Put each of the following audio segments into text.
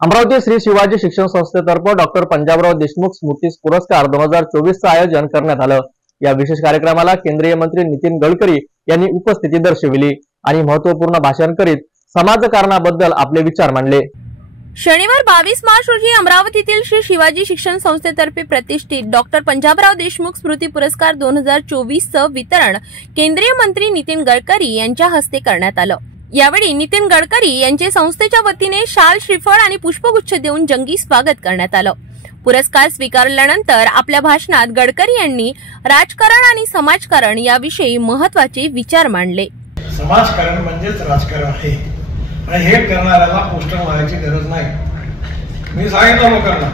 अमरावती श्री शिवाजी शिक्षण संस्थेतर्फे डॉक्टर पंजाबराव देशमुख स्मृती पुरस्कार 2024 चे आयोजन करण्यात आलं। या विशेष कार्यक्रमाला केंद्रीय मंत्री नितीन गडकरी यांनी उपस्थिती दर्शविली आणि महत्त्वपूर्ण भाषण करीत समाजकारणाबद्दल आपले विचार मांडले। शनिवार 22 मार्च रोजी अमरावतीतील श्री शिवाजी शिक्षण संस्थेतर्फे प्रतिष्ठित डॉक्टर पंजाबराव देशमुख स्मृती पुरस्कार 2024 चं वितरण केंद्रीय मंत्री नितीन गडकरी यांच्या हस्ते करण्यात आलं। यावेळी नितीन गडकरी यांचे संस्थेच्या वतीने शाल, श्रीफळ आणि पुष्पगुच्छ देऊन जंगी स्वागत करण्यात आलं। पुरस्कार स्वीकारल्यानंतर आपल्या भाषणात गडकरी यांनी राजकारण आणि समाजकारण याविषयी महत्त्वाचे विचार मांडले। समाजकारण म्हणजेच राजकारण आहे आणि हे करणाऱ्याला पोस्टर लावायची गरज नाही। मी सांगितलं लोकांना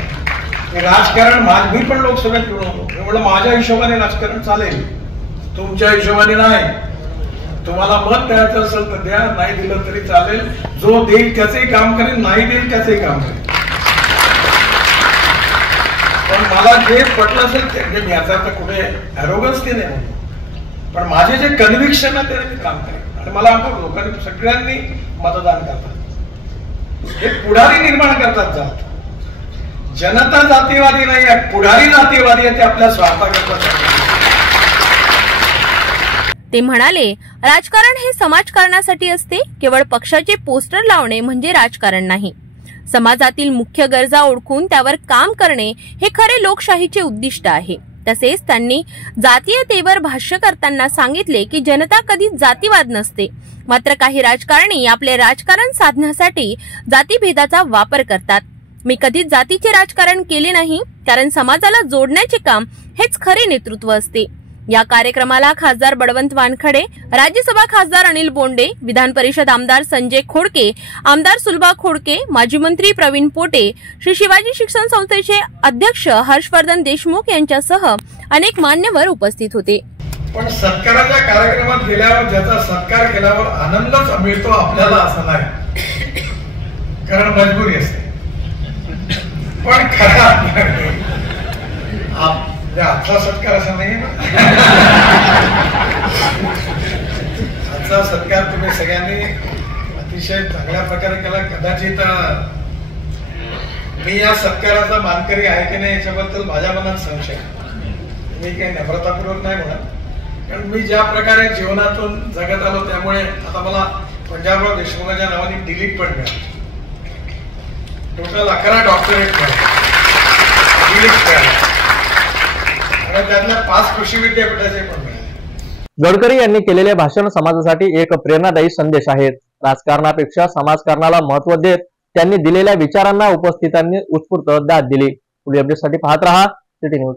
की राजकारण मी पण लोकसभेत म्हणलं माझ्या हिशोबाने राजकारण चालेल, तुमच्या हिशोबाने नाही। तुम्हाला मत द्यायचं असेल तर द्या, नाही दिलं तरी चालेल। जो देईल त्याचंही काम करेल, नाही देईल त्याचंही काम करेल। पण मला जे पटलं असेल ते मी याचा तर कुठे ॲरोगन्स ते नाही, पण माझे जे कन्व्हिक्शन आहे त्याने मी काम करेल आणि मला आपण लोकांनी सगळ्यांनी मतदान करतात, हे पुढारी निर्माण करतात। जात जनता जातीवादी नाही आहे, पुढारी जातीवादी आहे, ते आपल्या स्वार्थाकरता। ते म्हणाले, राजकारण हे समाजकारणासाठी असते, केवळ पक्षाचे पोस्टर लावणे म्हणजे राजकारण नाही। समाजातील मुख्य गरजा ओळखून त्यावर काम करणे हे खरे लोकशाहीचे उद्दिष्ट आहे। तसेच त्यांनी जातीयतेवर भाष्य करताना सांगितले की जनता कधीच जातीवाद नसते, मात्र काही राजकारणी आपले राजकारण साधण्यासाठी जातीभेदाचा वापर करतात। मी कधीच जातीचे राजकारण केले नाही, कारण समाजाला जोडण्याचे काम हेच खरे नेतृत्व असते। या कार्यक्रमाला खासदार बळवंत वानखडे, राज्यसभा खासदार अनिल बोंडे, विधान परिषद आमदार संजय खोडके, आमदार सुलभा खोडके, माजी मंत्री प्रवीण पोटे, श्री शिवाजी शिक्षण संस्थेचे अध्यक्ष हर्षवर्धन देशमुख यांच्यासह अनेक मान्यवर उपस्थित होते। पण सत्काराच्या कार्यक्रमात गेल्यावर ज्याचा सत्कार केल्यावर आनंदच मिळतो आपल्याला असं नाही, कारण मजबुरी असते। पण खरा आजचा सत्कार असा नाही, आजचा सत्कार तुम्ही सगळ्यांनी अतिशय चांगल्या प्रकारे केला। कदाचित मी या सत्काराचा मानकरी आहे की नाही याच्याबद्दल माझ्या मनात संशय, मी काही नम्रतापूर्वक नाही म्हणत, कारण मी ज्या प्रकारे जीवनातून जगत आलो त्यामुळे आता मला पंजाबराव देशमुखांच्या नावाने डिलीट पण मिळालं। टोटल 11 डॉक्टरेट मिळाले, त्यातल्या 5 कृषी विद्यापीठाचे पण मिळाले। गडकरी यांनी केलेले भाषण समाजासाठी एक प्रेरणादायी संदेश आहे। राजकारणापेक्षा समाजकारणाला महत्त्व देत त्यांनी दिलेल्या विचारांना उपस्थितांनी उत्स्फूर्त दाद दिली। पुढील अपडेटसाठी पाहत रहा सिटी न्यूज।